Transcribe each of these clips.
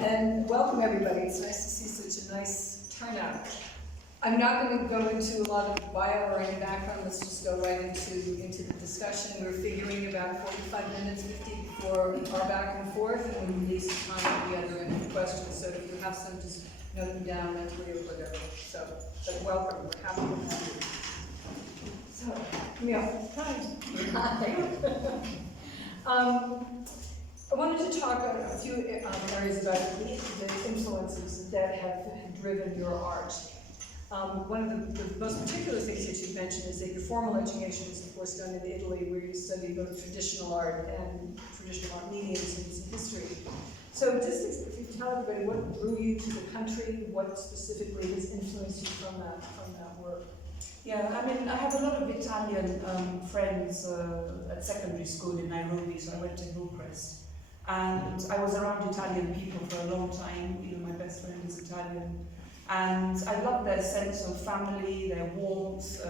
And welcome everybody. It's nice to see such a nice turnout. I'm not going to go into a lot of bio or any background. Let's just go right into the discussion. We're figuring about 45 minutes, 50 for our back and forth, and we release time at the other end for questions. So if you have some, just note them down mentally or whatever. So, but welcome. We're happy to have you. So, Camille. Hi. I wanted to talk about a few areas about the influences that have driven your art. One of the most particular things that you mentioned is that your formal education is, of course, done in Italy, where you study both traditional art and traditional art mediums and history. So just if you tell everybody what drew you to the country, what specifically has influenced you from that work. Yeah, I mean, I have a lot of Italian friends at secondary school in Nairobi, so I went to Hillcrest. And I was around Italian people for a long time. You know, my best friend is Italian. And I loved their sense of family, their warmth.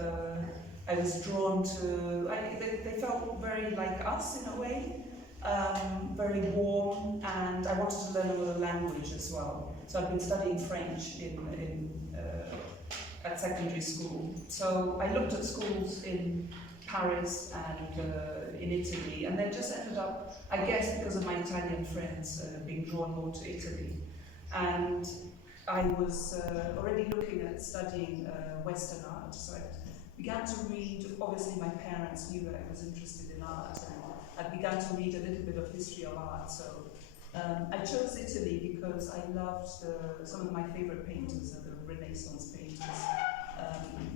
I was drawn to, they felt very like us in a way, very warm, and I wanted to learn another language as well. So I've been studying French at secondary school. So I looked at schools in Paris and in Italy, and then just ended up, I guess because of my Italian friends, being drawn more to Italy. And I was already looking at studying Western art, so I began to read. Obviously my parents knew that I was interested in art, and I began to read a little bit of history of art. So I chose Italy because I loved some of my favorite painters are the Renaissance painters.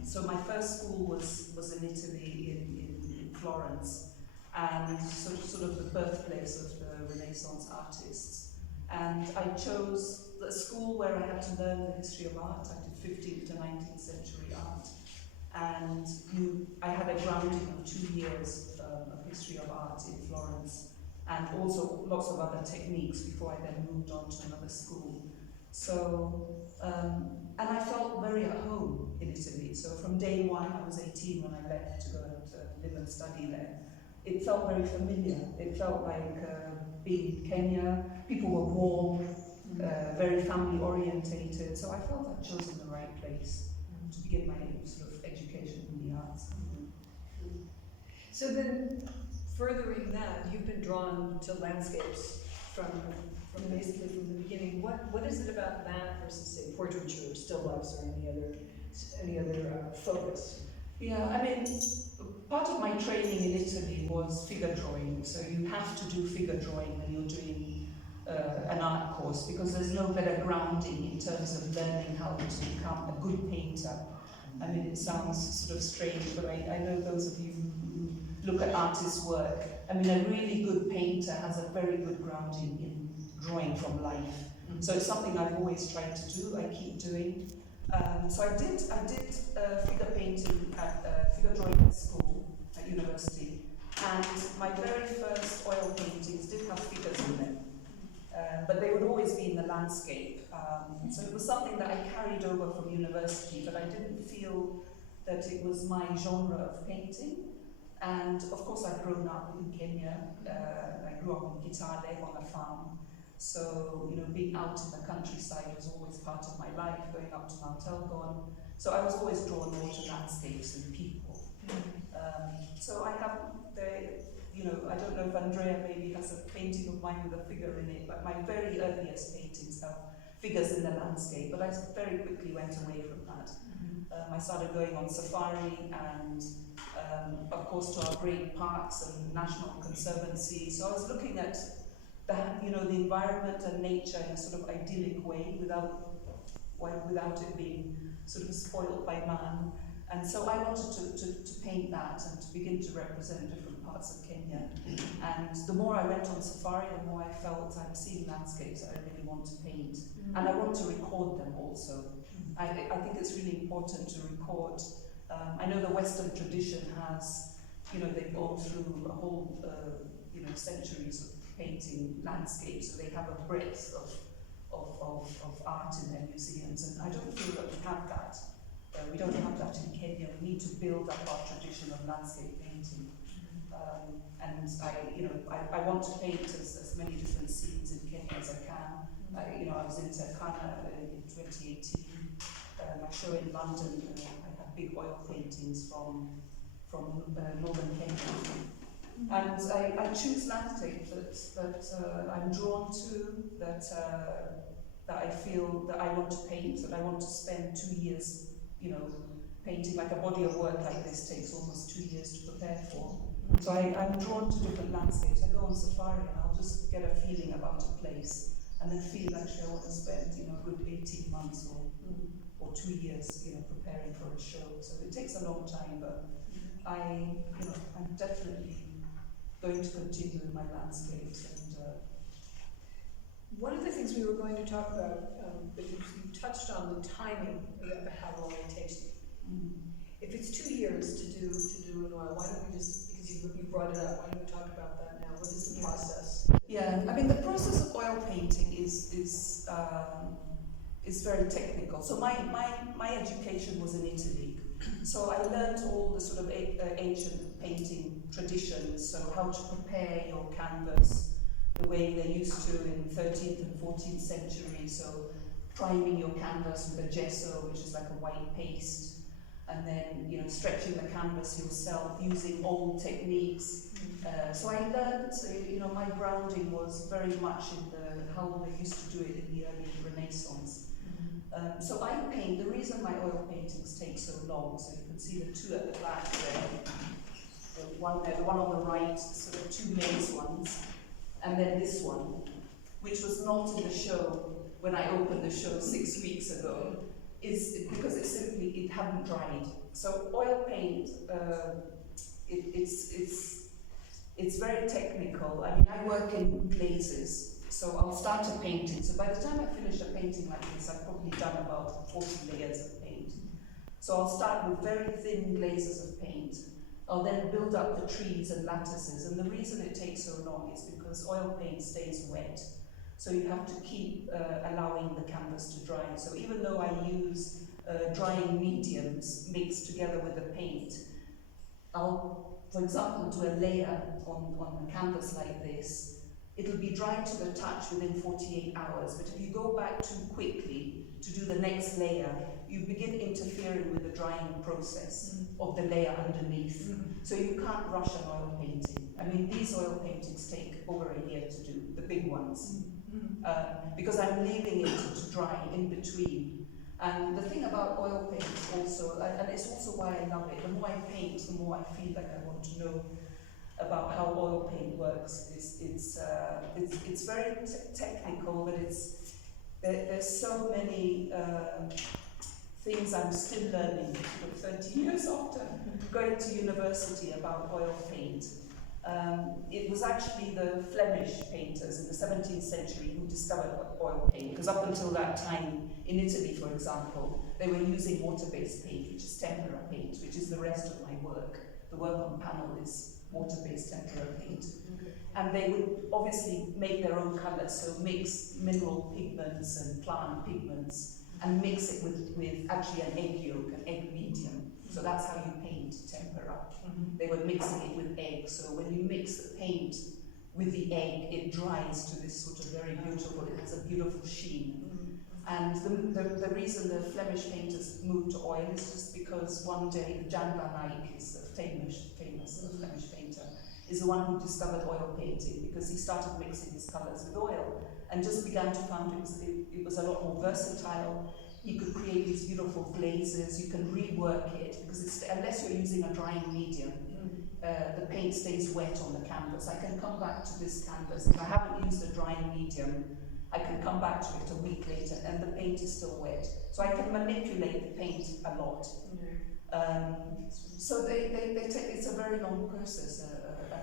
So my first school was in Italy, in Florence, and sort of the birthplace of the Renaissance artists. And I chose a school where I had to learn the history of art. I did 15th to 19th century art. And I had a grounding of 2 years of history of art in Florence, and also lots of other techniques before I then moved on to another school. So, and I felt very at home in Italy. So from day one, I was 18 when I left to go and live and study there. It felt very familiar. It felt like being in Kenya. People were warm, very family orientated. So I felt I'd chosen the right place to begin my sort of education in the arts. So then, furthering that, you've been drawn to landscapes from basically from the beginning. What is it about that versus, say, portraiture, still lifes, or any other focus? Yeah, I mean, part of my training in Italy was figure drawing. So you have to do figure drawing when you're doing an art course, because there's no better grounding in terms of learning how to become a good painter. I mean, it sounds sort of strange, but I know those of you who look at artists' work. I mean, a really good painter has a very good grounding in drawing from life. So it's something I've always tried to do, I keep doing. So I did figure painting figure drawing at school, at university. And my very first oil paintings did have figures in them. But they would always be in the landscape. So it was something that I carried over from university, but I didn't feel that it was my genre of painting. And of course I've grown up in Kenya. I grew up in Kitale on a farm. So, you know, being out in the countryside was always part of my life, going up to Mount Elgon. So I was always drawn more to landscapes and people. So I have you know, I don't know if Andrea maybe has a painting of mine with a figure in it, but my very earliest paintings have figures in the landscape, but I very quickly went away from that. I started going on safari and, of course, to our great parks and national conservancy. So I was looking at you know, the environment and nature in a sort of idyllic way without it being sort of spoiled by man. And so I wanted to paint that and to begin to represent different parts of Kenya. And the more I went on safari, the more I felt I'm seeing landscapes that I really want to paint. And I want to record them also. I think it's really important to record. I know the Western tradition has, you know, they've gone through a whole, you know, centuries of painting landscapes, so they have a breadth of art in their museums, and I don't feel that we have that. We don't have that in Kenya. We need to build up our tradition of landscape painting. And I want to paint as many different scenes in Kenya as I can. I was in Turkana in 2018. My show in London, I have big oil paintings from northern Kenya. And I choose landscape that I'm drawn to, that I feel that I want to paint, that I want to spend 2 years, painting. Like a body of work like this takes almost 2 years to prepare for. So I'm drawn to different landscapes. I go on safari and I'll just get a feeling about a place and then feel actually I want to spend a good 18 months or 2 years preparing for a show. So it takes a long time, but I'm definitely going to continue in my landscapes. And one of the things we were going to talk about, but you touched on the timing of how long it takes you. If it's 2 years to do an oil, why don't we just, because you brought it up, why don't we talk about that now? What is the process? Yeah, I mean the process of oil painting is very technical. So my education was in Italy, so I learned all the sort of ancient painting traditions. So how to prepare your canvas the way they used to in 13th and 14th century. So priming your canvas with a gesso, which is like a white paste. And then, stretching the canvas yourself using old techniques. So I learned, my grounding was very much in how they used to do it in the early Renaissance. So I paint, the reason my oil paintings take so long, so you can see the two at the back there, the one on the right, sort of two maze ones, and then this one, which was not in the show when I opened the show 6 weeks ago. Is because it hadn't dried. So oil paint, it's very technical. I mean, I work in glazes, so I'll start a painting. So by the time I finish a painting like this, I've probably done about 40 layers of paint. So I'll start with very thin glazes of paint. I'll then build up the trees and lattices, and the reason it takes so long is because oil paint stays wet. So you have to keep allowing the canvas to dry. So even though I use drying mediums mixed together with the paint, I'll, for example, do a layer on a canvas like this. It'll be dry to the touch within 48 hours, but if you go back too quickly to do the next layer, you begin interfering with the drying process of the layer underneath. So you can't rush an oil painting. I mean, these oil paintings take over a year to do, the big ones. Because I'm leaving it to dry in between. And the thing about oil paint also, and it's also why I love it, the more I paint, the more I feel like I want to know about how oil paint works. It's very technical, but there's so many things I'm still learning 30 years after going to university about oil paint. It was actually the Flemish painters in the 17th century who discovered oil paint, because up until that time, in Italy, for example, they were using water-based paint, which is tempera paint, which is the rest of my work. The work on panel is water-based tempera paint. And they would obviously make their own colours, so mix mineral pigments and plant pigments, and mix it with actually an egg yolk, an egg medium. So that's how you paint tempera. They were mixing it with egg, so when you mix the paint with the egg, it dries to this sort of very beautiful, it has a beautiful sheen. And the reason the Flemish painters moved to oil is just because one day Jeanne is the famous Flemish painter, is the one who discovered oil painting, because he started mixing his colours with oil and just began to find it was a lot more versatile. You could create these beautiful glazes, you can rework it, because unless you're using a drying medium, the paint stays wet on the canvas. I can come back to this canvas, if I haven't used a drying medium, I can come back to it a week later and the paint is still wet. So I can manipulate the paint a lot. So it's a very long process, an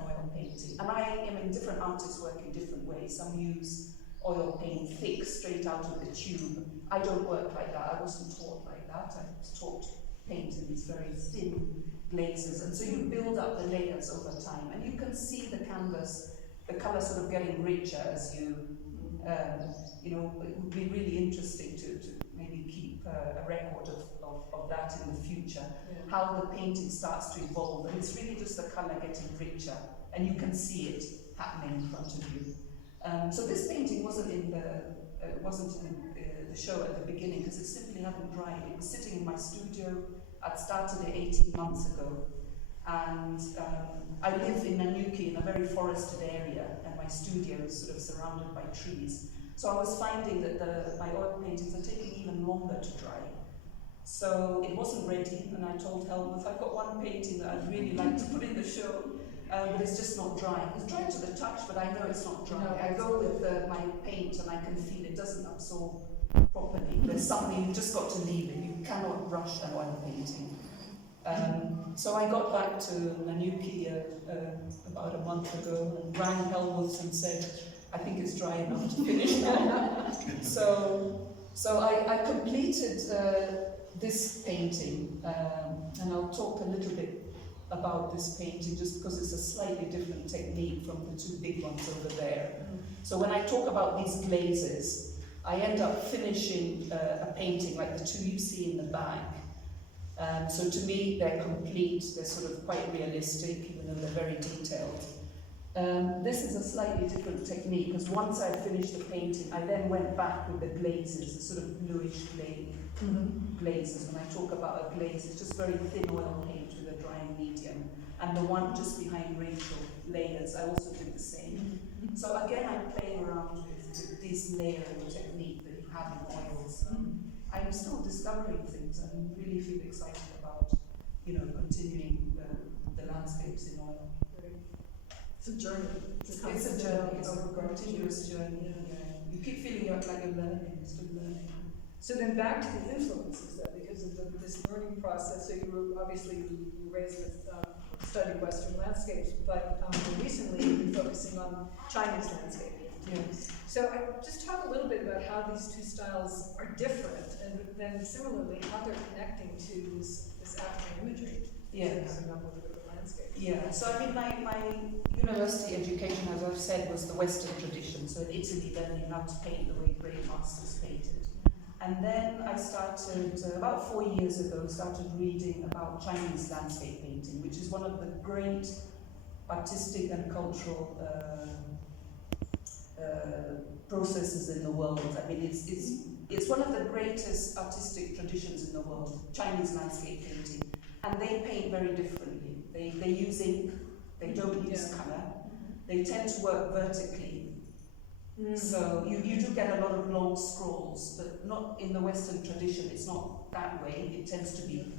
oil painting. And different artists work in different ways. Some use oil paint thick, straight out of the tube. I don't work like that, I wasn't taught like that. I was taught paint in these very thin glazes. And so you build up the layers over time. And you can see the canvas, the colour sort of getting richer as you, it would be really interesting to maybe keep a record of that in the future, Yeah. how the painting starts to evolve, and it's really just the colour getting richer, and you can see it happening in front of you. So this painting wasn't in the show at the beginning because it simply hadn't dried. It was sitting in my studio. I'd started it 18 months ago, and I live in Nanuki in a very forested area, and my studio is sort of surrounded by trees. So I was finding that my oil paintings are taking even longer to dry. So it wasn't ready, and I told Helmut, I've got one painting that I'd really like to put in the show, but it's just not dry. It's dry to the touch, but I know it's not dry. No, I go with my paint and I can feel it doesn't absorb properly. There's something, you've just got to leave it. You cannot rush an oil painting. So I got back to Nanuki about a month ago and rang Helmut and said, I think it's dry enough to finish now. So I completed this painting, and I'll talk a little bit about this painting just because it's a slightly different technique from the two big ones over there. So when I talk about these glazes, I end up finishing a painting like the two you see in the back. So to me, they're complete, they're sort of quite realistic, even though they're very detailed. This is a slightly different technique, because once I finished the painting, I then went back with the glazes, the sort of bluish glazes. When I talk about a glaze, it's just very thin oil paint with a drying medium. And the one just behind Rachel, layers, I also did the same. So again, I'm playing around with this layering technique that you have in oils. I'm still discovering things and really feel excited about, continuing the landscapes in oil. It's a journey. It's a journey. It's a continuous journey. Yeah. You keep feeling like you're learning, still learning. So then back to the influences, because of this learning process. So you raised with studied Western landscapes, but recently you've been focusing on Chinese landscape. Yes. So just talk a little bit about how these two styles are different, and then similarly how they're connecting to this African imagery. Yes. Coming up with the landscape. Yeah. So I mean, my university education, as I've said, was the Western tradition. So in Italy, learning how to paint the way great masters painted. And then I started, about 4 years ago, reading about Chinese landscape painting, which is one of the great artistic and cultural processes in the world. I mean, it's one of the greatest artistic traditions in the world, Chinese landscape painting. And they paint very differently. They use ink, they don't use colour. They tend to work vertically. So you do get a lot of long scrolls, but not in the Western tradition. It's not that way. It tends to be,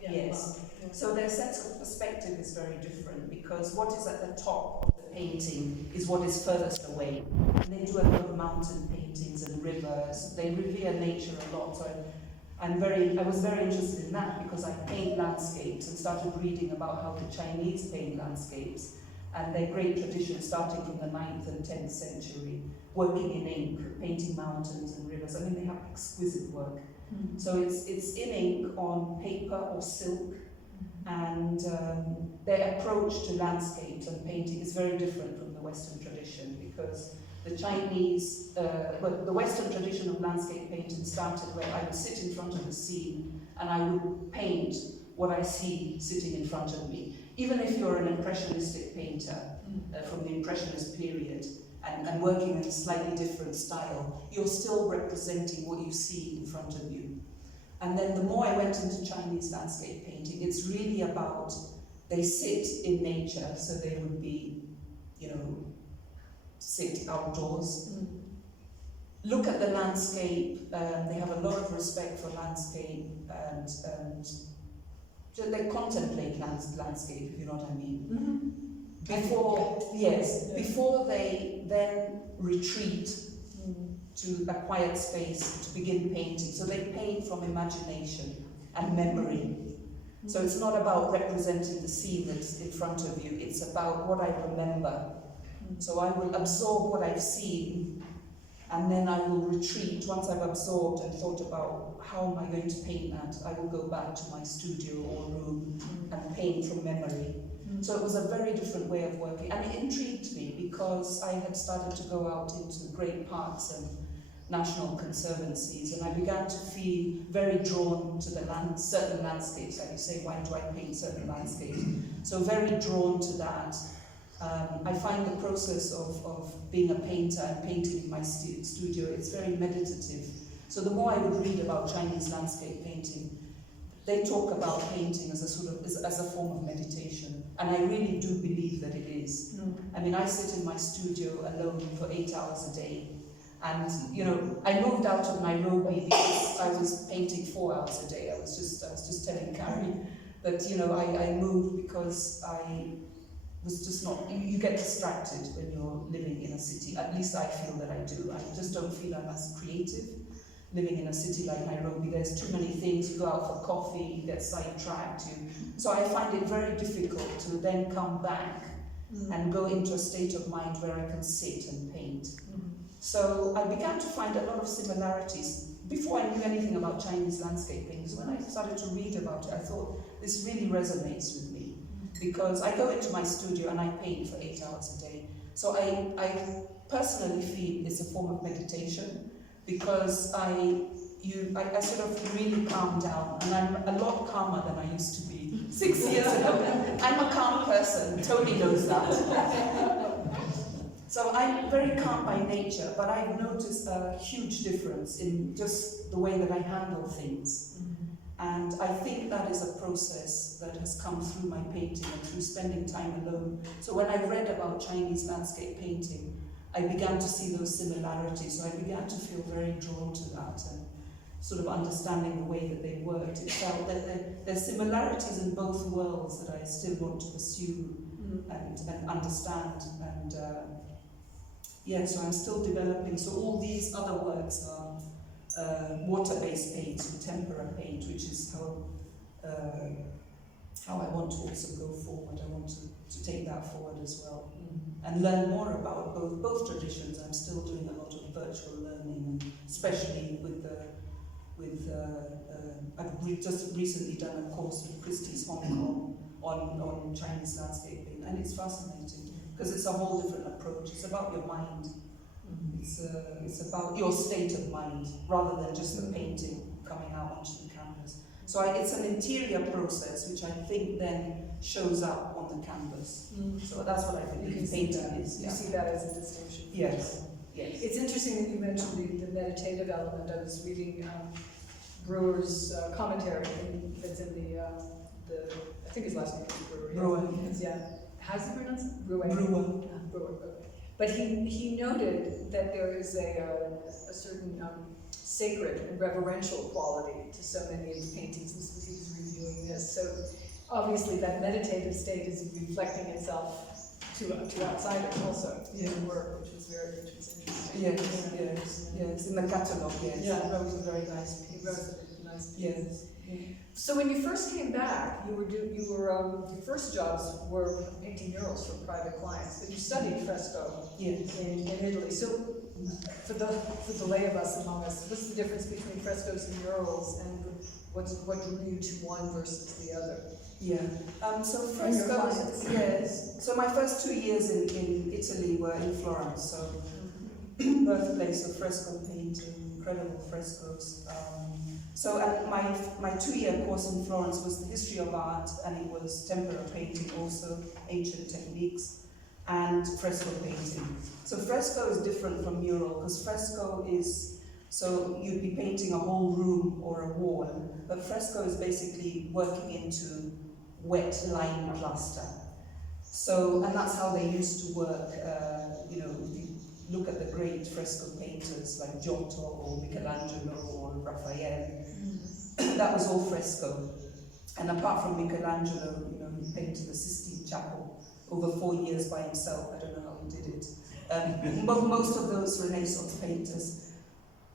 yes. So their sense of perspective is very different, because what is at the top of the painting is what is furthest away. And they do a lot of mountain paintings and rivers. They revere nature a lot. So I was very interested in that, because I paint landscapes and started reading about how the Chinese paint landscapes and their great tradition starting from the 9th and 10th century, working in ink, painting mountains and rivers. I mean, they have exquisite work. So it's in ink on paper or silk, and their approach to landscapes and painting is very different from the Western tradition, because the Chinese, the Western tradition of landscape painting started where I would sit in front of the scene and I would paint what I see sitting in front of me. Even if you're an impressionistic painter from the Impressionist period and working in a slightly different style, you're still representing what you see in front of you. And then the more I went into Chinese landscape painting, it's really about, they sit in nature, so they would be, sit outdoors. Look at the landscape, they have a lot of respect for landscape, and they contemplate landscape, if you know what I mean. Before they then retreat to a quiet space to begin painting. So they paint from imagination and memory. So it's not about representing the scene that's in front of you, it's about what I remember. So I will absorb what I've seen, and then I will retreat. Once I've absorbed and thought about how am I going to paint that, I will go back to my studio or room and paint from memory. So it was a very different way of working, and it intrigued me because I had started to go out into great parks national conservancies, and I began to feel very drawn to the certain landscapes. Like you say, why do I paint certain landscapes? So very drawn to that. I find the process of being a painter and painting in my studio, it's very meditative. So the more I would read about Chinese landscape painting, they talk about painting as a sort of as a form of meditation, and I really do believe that it is. I mean, I sit in my studio alone for 8 hours a day, and you know, I moved out of Nairobi because I was painting 4 hours a day. I was just telling Carrie that, you know, I moved because I was just not. You get distracted when you're living in a city. At least I feel that I do. I just don't feel I'm as creative. Living in a city like Nairobi, there's too many things. You go out for coffee, you get sidetracked. So I find it very difficult to then come back and go into a state of mind where I can sit and paint. So I began to find a lot of similarities. Before I knew anything about Chinese landscape painting, when I started to read about it, I thought, this really resonates with me. Because I go into my studio and I paint for 8 hours a day. So I personally feel it's a form of meditation, because I sort of really calm down, and I'm a lot calmer than I used to be 6 years ago. I'm a calm person, Tony knows that. So I'm very calm by nature, but I've noticed a huge difference in just the way that I handle things. And I think that is a process that has come through my painting and through spending time alone. So when I read about Chinese landscape painting, I began to see those similarities, so I began to feel very drawn to that and sort of understanding the way that they worked. It felt that there's similarities in both worlds that I still want to pursue and understand. And yeah, so I'm still developing. So all these other works are water-based paints and tempera paint, which is how I want to also go forward. I want to take that forward as well. And learn more about both traditions. I'm still doing a lot of virtual learning, and especially I've just recently done a course with Christie's Hong Kong on Chinese landscaping, and it's fascinating because it's a whole different approach. It's about your mind. It's about your state of mind rather than just the painting coming out onto the canvas. So it's an interior process which I think then shows up on the canvas. So that's what I believe painting is. You see that as a distinction. Yes. Yes. It's interesting that you mentioned the meditative element. I was reading Brewer's commentary that's in the I think his last name is Brewer. Brewer. Yeah. How's he pronounce it? Brewer. Brewer. Okay. But he noted that there is a certain sacred and reverential quality to so many of the paintings. This was, he was reviewing this. So obviously that meditative state is reflecting itself to outsiders also in the work, which was interesting. Yes. In the catalogue, yes. Yeah. That was a very nice piece. He wrote a nice piece. Yes. So when you first came back, your first jobs were painting murals for private clients, but you studied fresco in Italy. So for the lay of us among us, what's the difference between frescoes and murals, and what drew you to one versus the other? Yeah. So frescoes. Yes. So my first 2 years in Italy were in Florence. So birthplace of fresco painting, incredible frescoes. So my 2-year course in Florence was the history of art, and it was tempera painting also, ancient techniques, and fresco painting. So fresco is different from mural, because fresco is, so you'd be painting a whole room or a wall, but fresco is basically working into wet lime plaster. So, and that's how they used to work, you know, if you look at the great fresco painters like Giotto or Michelangelo or Raphael, that was all fresco. And apart from Michelangelo, you know, he painted the Sistine Chapel over 4 years by himself. I don't know how he did it. Most of those Renaissance painters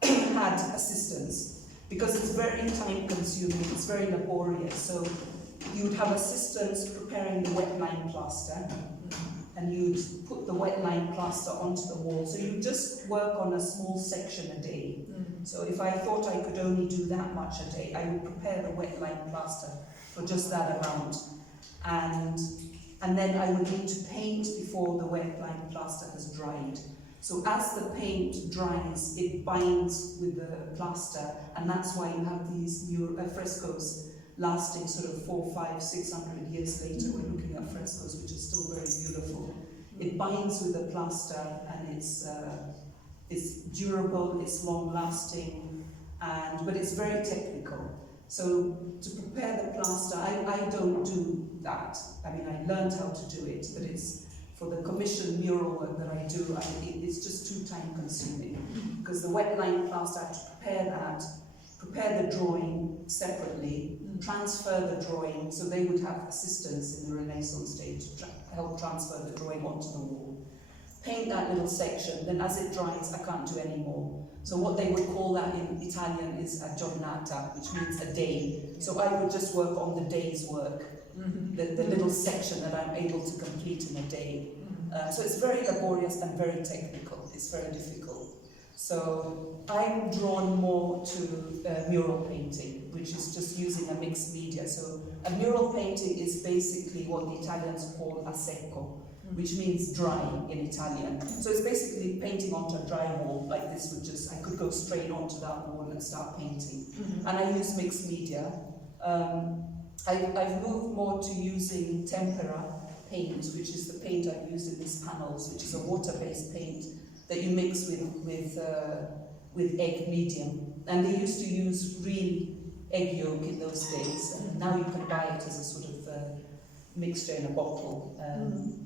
had assistants, because it's very time consuming, it's very laborious. So you'd have assistants preparing the wet lime plaster, and you'd put the wet lime plaster onto the wall. So you just work on a small section a day. So if I thought I could only do that much a day, I would prepare the wet lime plaster for just that amount. And then I would need to paint before the wet lime plaster has dried. So as the paint dries, it binds with the plaster, and that's why you have these new frescoes lasting sort of 400, 500, 600 years later. We're looking at frescoes which are still very beautiful. It binds with the plaster, and it's durable, it's long-lasting, but it's very technical. So to prepare the plaster, I don't do that. I mean, I learned how to do it, but it's for the commission mural work that I do, it's just too time-consuming, because the wet line plaster, I have to prepare that, prepare the drawing separately, transfer the drawing, so they would have assistants in the Renaissance stage to help transfer the drawing onto the wall. Paint that little section, then as it dries, I can't do any more. So what they would call that in Italian is a giornata, which means a day. So I would just work on the day's work, the little section that I'm able to complete in a day. So it's very laborious and very technical. It's very difficult. So I'm drawn more to mural painting, which is just using a mixed media. So a mural painting is basically what the Italians call a secco, which means dry in Italian. So it's basically painting onto a dry wall, like this would just, I could go straight onto that wall and start painting. And I use mixed media. I've moved more to using tempera paint, which is the paint I've used in these panels, which is a water-based paint that you mix with egg medium. And they used to use real egg yolk in those days, and now you can buy it as a sort of mixture in a bottle.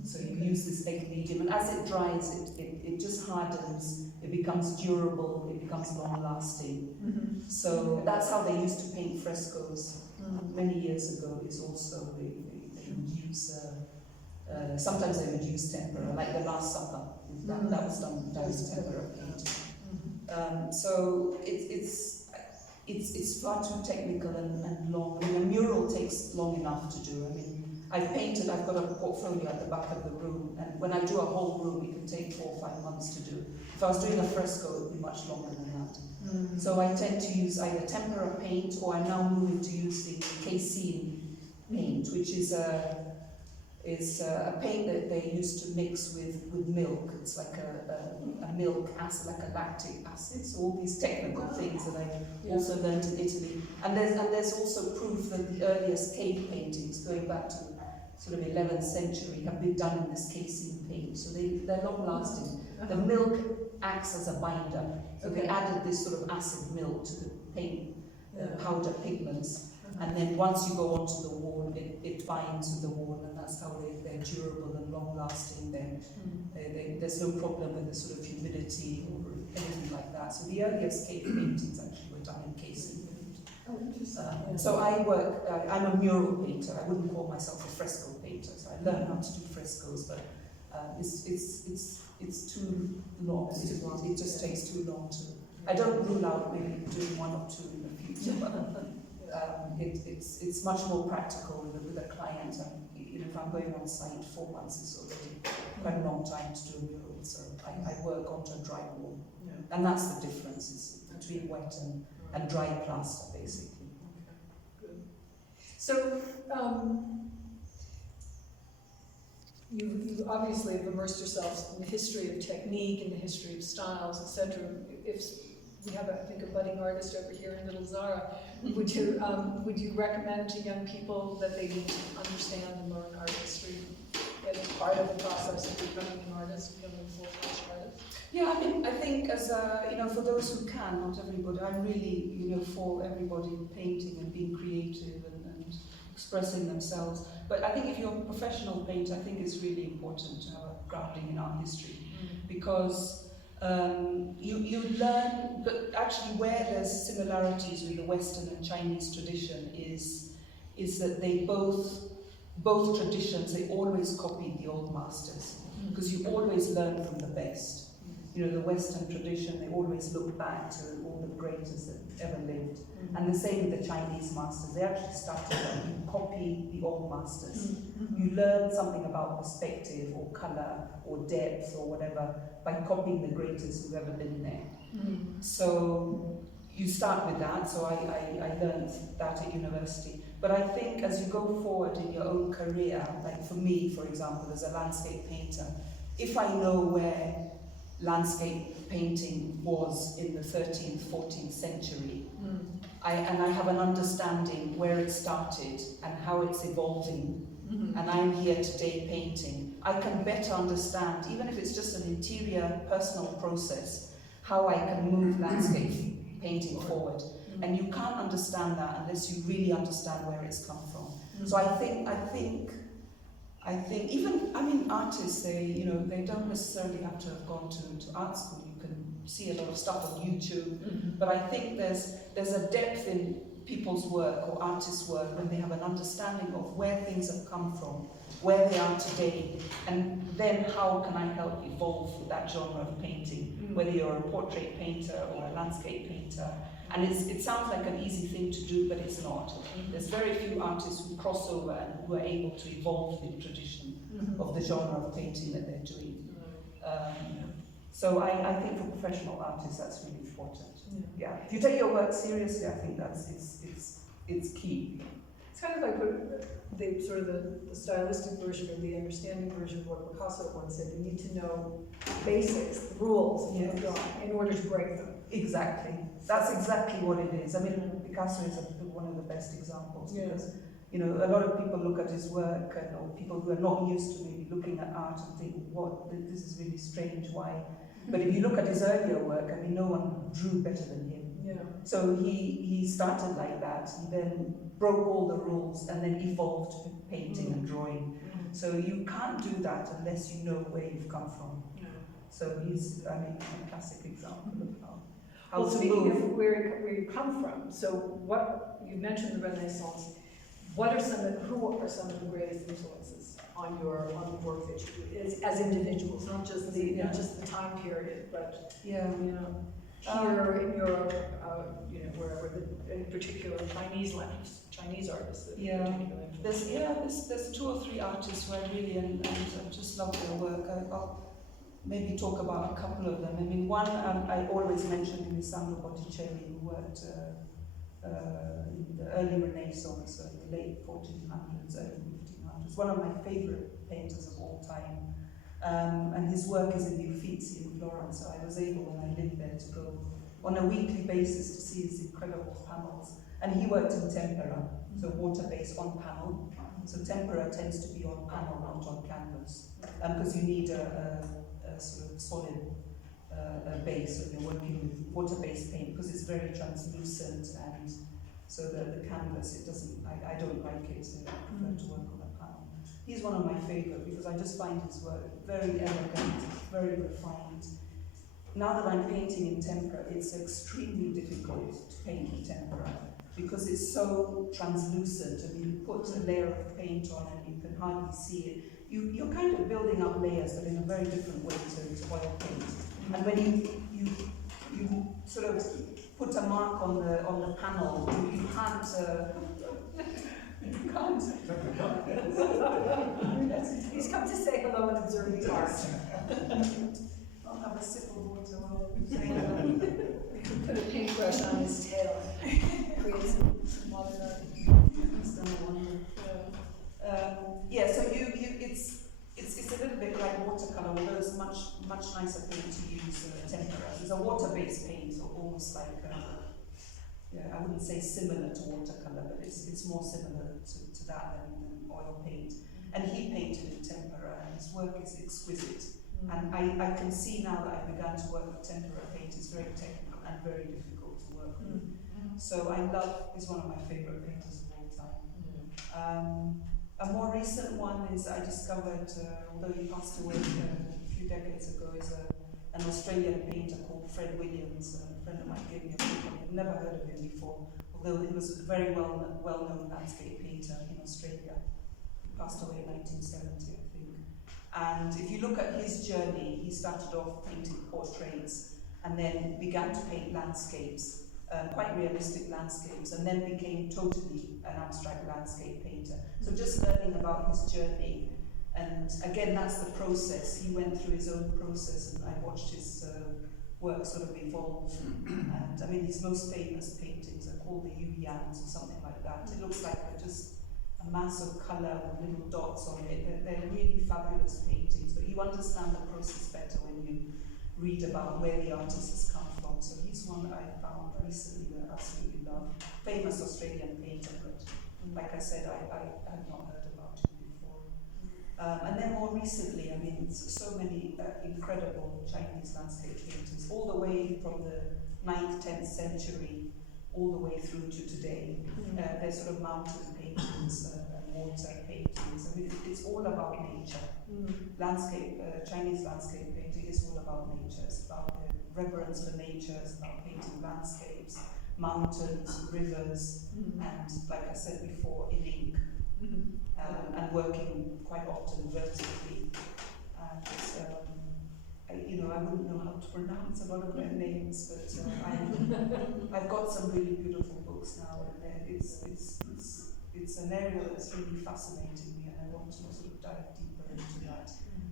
So you use this egg medium, and as it dries, it just hardens, it becomes durable, it becomes long-lasting. So that's how they used to paint frescoes many years ago, is also they would use, sometimes they would use tempera, like the Last Supper, that was done, that was tempera paint. So it's far too technical and long. I mean, a mural takes long enough to do. I mean, I've got a portfolio at the back of the room, and when I do a whole room, it can take 4 or 5 months to do. If I was doing a fresco, it would be much longer than that. So I tend to use either tempera paint, or I'm now moving to using casein paint, which is a paint that they used to mix with milk. It's like a milk acid, like a lactic acid. So all these technical things that I also learned in Italy. And there's also proof that the earliest cave paintings, going back to sort of 11th century, have been done in this casein paint. So they're long lasting. The milk acts as a binder. So they added this sort of acid milk to the paint, powder pigments. And then once you go onto the wall, it binds with the wall, and that's how they're durable and long-lasting. There's no problem with the sort of humidity or anything like that. So the earliest cave paintings actually were done in casein paint. Oh, interesting. So I work, I'm a mural painter. I wouldn't call myself a fresco painter. So I learned how to do frescoes, but it's too long. It just takes too long to. I don't rule out maybe doing 1 or 2 in the future, but. It's much more practical with a client. If I'm going on site, 4 months is already quite a long time to do a mural. So I work onto a dry wall, and that's the difference. It's between wet and dry plaster, basically. Okay, good. So you obviously have immersed yourselves in the history of technique and the history of styles, etc. If we have, I think, a budding artist over here in Little Zara. Would you recommend to young people that they need to understand and learn art history as part of the process of becoming an artist, becoming a full-fledged artist? Yeah, I mean, I think as for those who can, not everybody. I'm really, for everybody painting and being creative and expressing themselves. But I think if you're a professional painter, I think it's really important to have a grounding in art history, because you learn, but actually where there's similarities with the Western and Chinese tradition is that they both traditions, they always copied the old masters, because you always learn from the best. The Western tradition, they always look back to all the greatest that ever lived. And the same with the Chinese masters, they actually started that you copy the old masters. You learn something about perspective or colour or depth or whatever by copying the greatest who've ever been there. So you start with that, so I learned that at university. But I think as you go forward in your own career, like for me, for example, as a landscape painter, if I know where landscape painting was in the 13th, 14th century. Mm. And I have an understanding where it started and how it's evolving. Mm-hmm. And I'm here today painting. I can better understand, even if it's just an interior personal process, how I can move landscape painting forward. Mm-hmm. And you can't understand that unless you really understand where it's come from. Mm-hmm. So I think even, I mean, artists, they don't necessarily have to have gone to art school. You can see a lot of stuff on YouTube. Mm-hmm. But I think there's a depth in people's work or artists' work when they have an understanding of where things have come from, where they are today, and then how can I help evolve with that genre of painting, whether you're a portrait painter or a landscape painter. And it sounds like an easy thing to do, but it's not. There's very few artists who cross over and who are able to evolve the tradition of the genre of painting that they're doing. So I think for professional artists that's really important. Yeah. If you take your work seriously, I think it's key. It's kind of like the sort of the stylistic version or the understanding version of what Picasso once said. You need to know basics, the rules of drawing in order to break them. Exactly. That's exactly what it is. I mean, Picasso is one of the best examples because, you know, a lot of people look at his work or people who are not used to maybe looking at art and think, what, this is really strange, why? But if you look at his earlier work, I mean, no one drew better than him. Yeah. So he started like that. He then broke all the rules and then evolved to painting and drawing. So you can't do that unless you know where you've come from. So he's, I mean, a classic example of how Well, to speaking move. of where you come from, so what you mentioned the Renaissance. Who are some of the greatest influences on the work that you do as individuals, not just the time period, but here in Europe, wherever in particular Chinese artists. That There's 2 or 3 artists who I really and I just love their work. I'll maybe talk about a couple of them. I mean, one I always mention is Alessandro Botticelli, who worked in the early Renaissance, the late 1400s, early 1500s. One of my favorite painters of all time. And his work is in the Uffizi in Florence, so I was able, when I lived there, to go on a weekly basis to see his incredible panels. And he worked in tempera, so water-based on panel. So tempera tends to be on panel, not on canvas, because you need a sort of solid base when you're working with water-based paint, because it's very translucent, and so the canvas, I don't like it, so I prefer to work on a panel. He's one of my favorite because I just find his work very elegant, very refined. Now that I'm painting in tempera, it's extremely difficult to paint in tempera because it's so translucent, and you put a layer of paint on and you can hardly see it. You're kind of building up layers, but in a very different way to oil paint. And when you sort of put a mark on the panel, you can't. You can't. He's come to say hello and observe the art. I'll have a sip of water while I'm saying that. We could put a paintbrush on his tail. Create some modern art. So it's a little bit like watercolor, although it's much nicer paint to use tempera. It's a water-based paint, so almost like I wouldn't say similar to watercolor, but it's more similar to that than oil paint. And he painted in tempera, and his work is exquisite. And I can see now that I began to work with tempera paint, it's very technical and very difficult to work with. So he's one of my favorite painters of all time. A more recent one is I discovered, although he passed away a few decades ago, is an Australian painter called Fred Williams. A friend of mine gave me a book. I've never heard of him before, although he was a very well-known landscape painter in Australia. He passed away in 1970, I think. And if you look at his journey, he started off painting portraits and then began to paint landscapes. Quite realistic landscapes, and then became totally an abstract landscape painter. So just learning about his journey, and again, that's the process. He went through his own process, and I watched his work sort of evolve. And I mean, his most famous paintings are called the Yu-Yans or something like that. It looks like just a mass of colour with little dots on it. They're really fabulous paintings, but you understand the process better when you read about where the artist has come from. So he's one that I found recently that I absolutely love. Famous Australian painter, but like I said, I had not heard about him before. And then more recently, I mean, so many incredible Chinese landscape painters, all the way from the 9th, 10th century, all the way through to today. They're sort of mountain paintings and water paintings. I mean, it's all about nature. Landscape, Chinese landscape painting is all about nature. It's about the reverence for nature. It's about painting landscapes, mountains, rivers, and like I said before, in ink. And working quite often vertically. And I wouldn't know how to pronounce a lot of their names, but I've got some really beautiful books now, and it's an area that's really fascinating me, and I want to sort of dive deeper into that.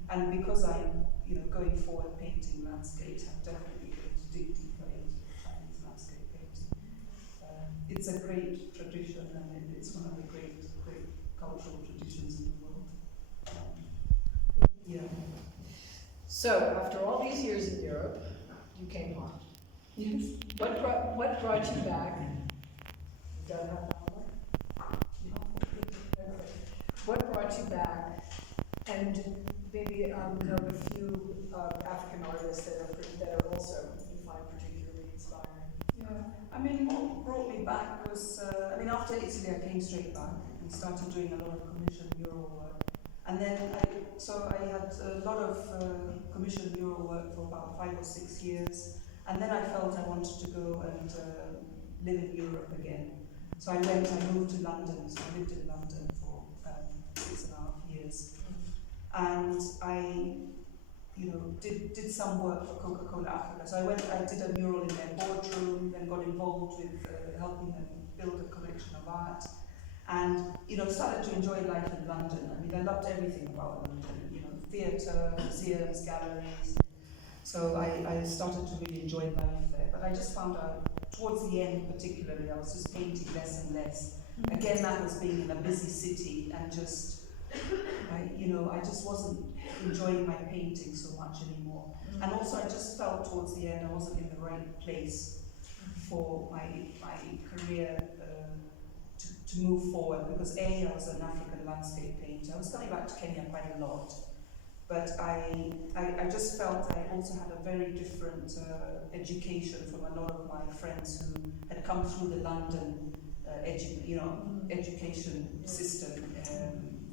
And because I'm going forward painting landscapes, I'm definitely going to dig deeper into Chinese landscape painting. It's a great tradition, and it's one of the great cultural traditions in the world. Yeah. So, after all these years in Europe, you came home. Yes. What brought you back? Does that have power? What brought you back? And maybe know a few African artists that are also you find particularly inspiring. Yeah. I mean, what brought me back was after Italy, I came straight back and started doing a lot of commissioned mural work. And then I had a lot of commissioned mural work for about 5 or 6 years. And then I felt I wanted to go and live in Europe again. So I moved to London. So I lived in London for 6.5 years. And I, did some work for Coca-Cola Africa. So I did a mural in their boardroom, then got involved with helping them build a collection of art. And started to enjoy life in London. I mean, I loved everything about London. Theatre, museums, galleries. So I started to really enjoy life there. But I just found out towards the end, particularly, I was just painting less and less. Again, that was being in a busy city and just, I just wasn't enjoying my painting so much anymore. And also, I just felt towards the end I wasn't in the right place for my career. To move forward, because I was an African landscape painter. I was coming back to Kenya quite a lot, but I just felt I also had a very different education from a lot of my friends who had come through the London education system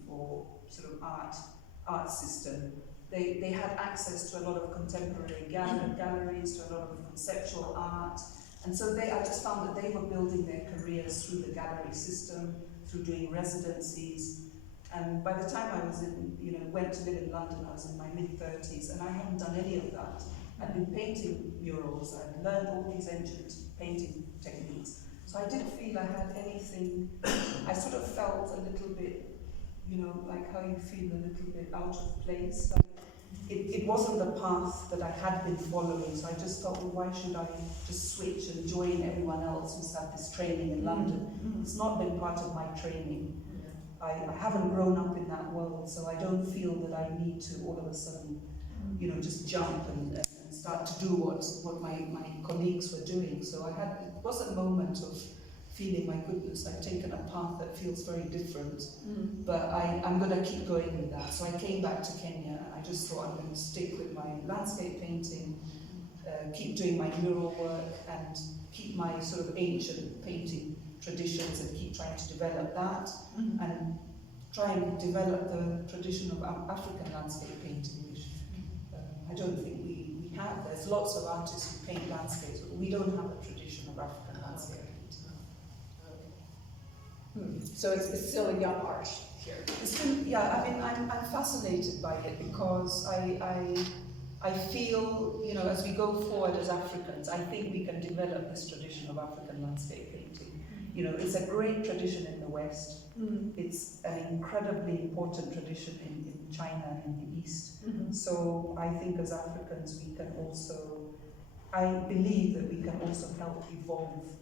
or sort of art system. They had access to a lot of contemporary galleries, to a lot of conceptual art. And so I just found that they were building their careers through the gallery system, through doing residencies. And by the time I was went to live in London, I was in my mid-30s, and I hadn't done any of that. I'd been painting murals, I'd learned all these ancient painting techniques. So I didn't feel I had anything. I sort of felt a little bit, like how you feel a little bit out of place. Like it wasn't the path that I had been following, so I just thought, well, why should I just switch and join everyone else who's had this training in London? It's not been part of my training. I haven't grown up in that world, so I don't feel that I need to all of a sudden, just jump and start to do what my colleagues were doing. So it was a moment of feeling, my goodness, I've taken a path that feels very different, but I'm going to keep going with that. So I came back to Kenya, and I just thought I'm going to stick with my landscape painting, keep doing my mural work, and keep my sort of ancient painting traditions, and keep trying to develop that, and try and develop the tradition of African landscape painting, which I don't think we have. There's lots of artists who paint landscapes, but we don't have a tradition of African landscape painting. So it's still a young art here. I'm fascinated by it because I feel, as we go forward as Africans, I think we can develop this tradition of African landscape painting. It's a great tradition in the West. It's an incredibly important tradition in China and in the East. So I think as Africans we can also, I believe that we can also help evolve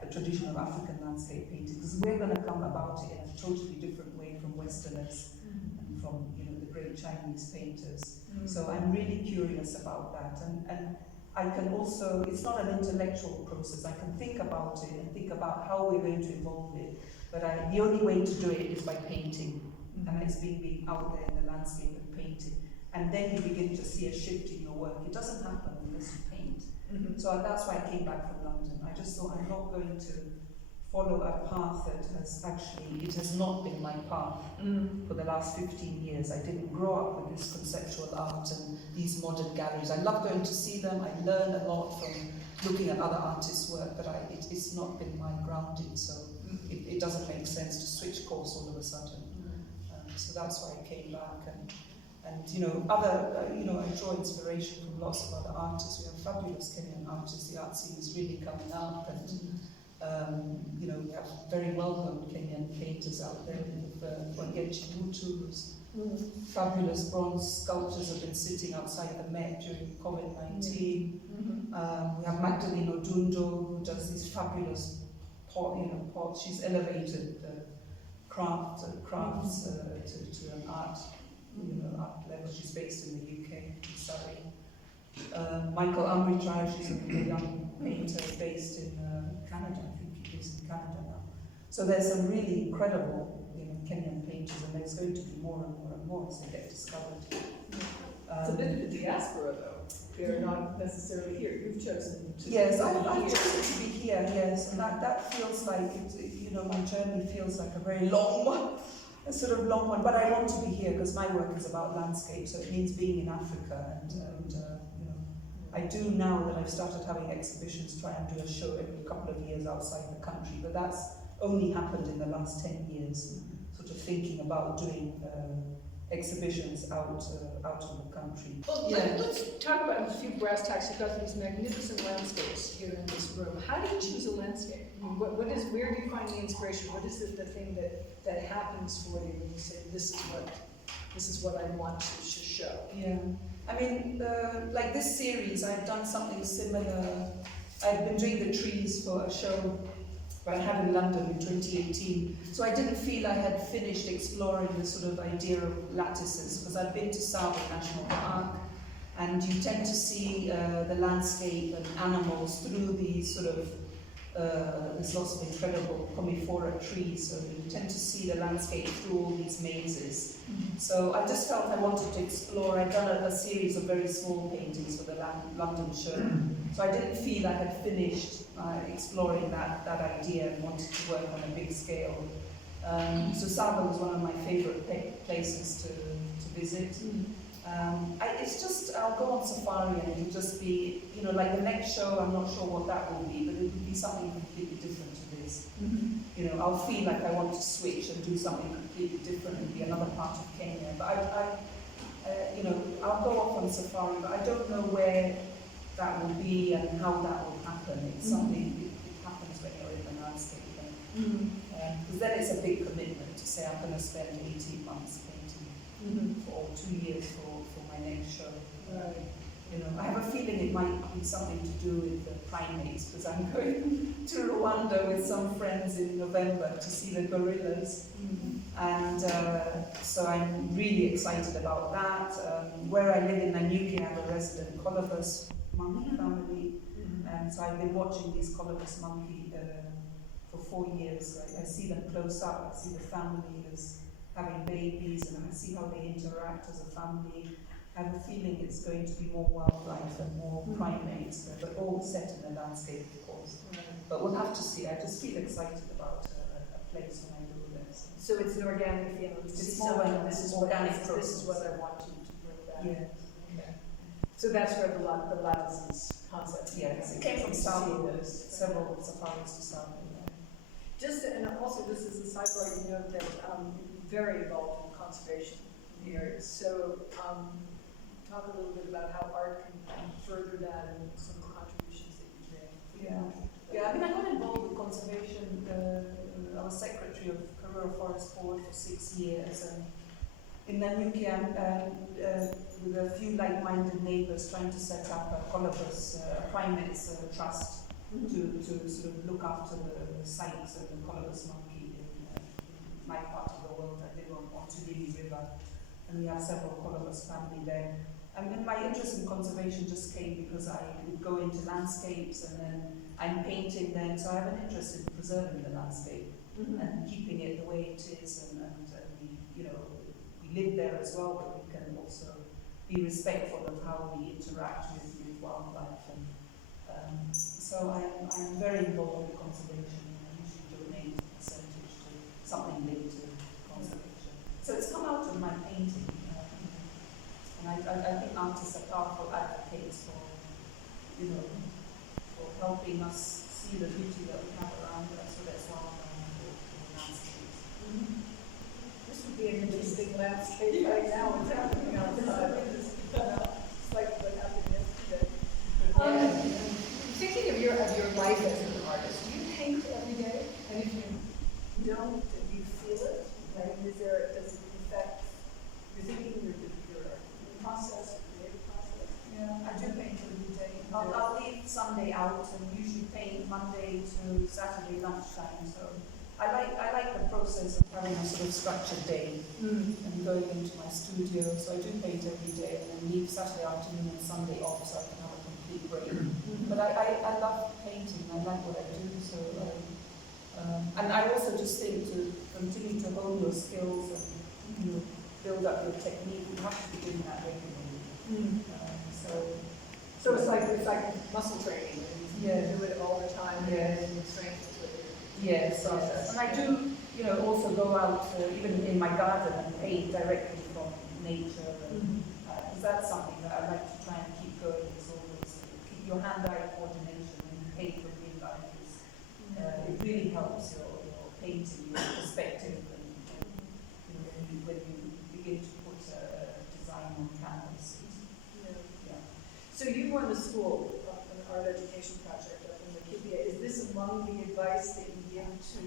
the tradition of African landscape painting, because we're going to come about it in a totally different way from Westerners and from the great Chinese painters. So I'm really curious about that, and I can also, it's not an intellectual process, I can think about it and think about how we're going to evolve it, but the only way to do it is by painting, and it's being out there in the landscape and painting, and then you begin to see a shift in your work. It doesn't happen unless you paint. So that's why I came back from London. I just thought I'm not going to follow a path that it has not been my path for the last 15 years. I didn't grow up with this conceptual art and these modern galleries. I love going to see them. I learn a lot from looking at other artists' work, but it's not been my grounding, so it doesn't make sense to switch course all of a sudden. So that's why I came back, and you know, I draw inspiration from lots of other artists. We have fabulous Kenyan artists. The art scene is really coming up, and you know, we have very well-known Kenyan painters out there. Wangechi Mutu, whose fabulous bronze sculptures have been sitting outside the Met during COVID-19. We have Magdalene Odundo, who does these fabulous pots. She's elevated crafts to an art level. She's based in the UK, in Surrey. Michael Armitage is a young painter based in Canada. I think he lives in Canada now. So there's some really incredible Kenyan painters, and there's going to be more and more and more as they get discovered. It's a bit of the diaspora, though. They're not necessarily here. You've chosen to I've chosen to be here, yes, and that feels like, my journey feels like a very long one, a sort of long one, but I want to be here because my work is about landscape, so it means being in Africa, and I do now that I've started having exhibitions, try and do a show every couple of years outside the country, but that's only happened in the last 10 years, sort of thinking about doing exhibitions out of the country. Well, let's talk about a few brass tacks. You've got these magnificent landscapes here in this room. How do you choose a landscape? I mean, where do you find the inspiration? What is the thing that happens for you when you say, this is what I want to show? Yeah, I mean, like this series, I've done something similar. I've been doing the trees for a show I had in London in 2018. So I didn't feel I had finished exploring the sort of idea of lattices, because I've been to Tsavo National Park, and you tend to see the landscape and animals through these sort of, there's lots of incredible commiphora trees, so you tend to see the landscape through all these mazes. So I just felt I wanted to explore. I'd done a series of very small paintings for the London show, so I didn't feel I had finished exploring that idea and wanted to work on a big scale. So Tsavo was one of my favourite places to visit. It's just, I'll go on safari and it'll just be, like the next show, I'm not sure what that will be, but it will be something completely different to this. I'll feel like I want to switch and do something completely different and be another part of Kenya. But I'll go off on safari, but I don't know where that will be and how that will happen. It's something, it happens when you're in the landscape. Because then it's a big commitment to say I'm going to spend 18 months painting or 2 years for my next show. Right. I have a feeling it might be something to do with the primates, because I'm going to Rwanda with some friends in November to see the gorillas. And so I'm really excited about that. Where I live in Nanyuki, I have a resident colobus monkey family. And so I've been watching these colobus monkey for 4 years. I see them close up, I see the family as having babies, and I see how they interact as a family. I have a feeling it's going to be more wildlife and more primates, but all set in the landscape, of course. But we'll have to see. I just feel excited about a place when I go there. So it's an organic feeling. It's more this is organic what this is what I want to bring back. Yeah. So that's where the lattices concept. Yes, it came from Tsavo. Several safaris to Tsavo. Just and also this is a sidebar. You know that very involved in conservation in the area. So talk a little bit about how art can further that and some of the contributions that you made. Yeah. I mean, I got involved with conservation. I was secretary of Karura Forest Board for 6 years, and in Nanyuki, with a few like-minded neighbours, trying to set up a colobus, primates trust to sort of look after the sites of the colobus monkey in my part of the world. I live on Tulili River. and we have several Colobus family there. And my interest in conservation just came because I would go into landscapes and then I'm painting then, so I have an interest in preserving the landscape and keeping it the way it is, and we, you know, we live there as well, but we can also be respectful of how we interact with wildlife. And so I'm very involved with conservation. I usually donate a percentage to something linked to conservation. So it's come out of my painting. And I think artists are powerful advocates for, you know, for helping us see the beauty that we have around us, so that's why I'm in landscapes. This would be an interesting landscape right now. What's happening outside? It's like what happened yesterday. Thinking of your life as an artist, do you paint every day? And if you don't, do you feel it? Like, does it affect your thinking, your process, creative process? Yeah, I do paint every day. I'll leave Sunday out and usually paint Monday to Saturday lunchtime. So I like the process of having a sort of structured day and going into my studio. So I do paint every day and then leave Saturday afternoon and Sunday off so I can have a complete break. But I love painting. I like what I do. So and I also just think to continue to hone your skills and you know, build up your technique, you have to be doing that regularly. So it's like muscle training. Yeah. You do it all the time. Yeah. And your strength is with it. Yes, and I do, you know, also go out even in my garden and paint directly from nature, because that's something that I like to try and keep going. Is always keep your hand-eye coordination and paint with real life. It really helps your painting, your perspective, and you know, when you begin to put a design on canvas. Yeah. So you run a school, an art education project up in Latvia. Is this among the advice that you give to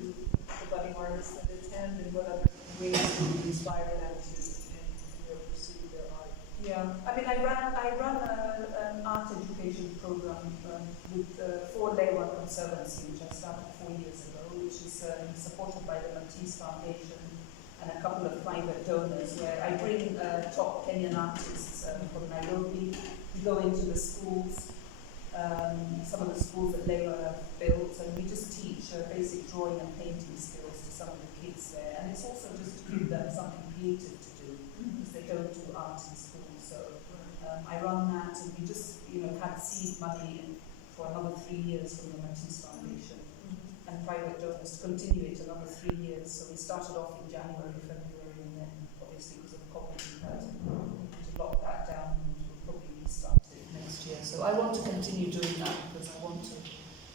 the budding artists that attend, and what other ways do you inspire them to pursue their art? Yeah, I mean, I run an art education program with for Lewa Conservancy, which I started 4 years ago, which is supported by the Lattices Foundation and a couple of private donors, where I bring top Kenyan artists from Nairobi. We go into the schools, some of the schools that Lewa have built, and we just teach basic drawing and painting skills to some of the kids there. And it's also just to give them something creative to do, because they don't do art in school. So I run that, and we just, you know, had seed money for another 3 years from the Lattices Foundation and private donors to continue it another 3 years. So we started off in January, February, and then obviously because of COVID we had to lock that down, and we'll probably restart it next year. So I want to continue doing that because I want to,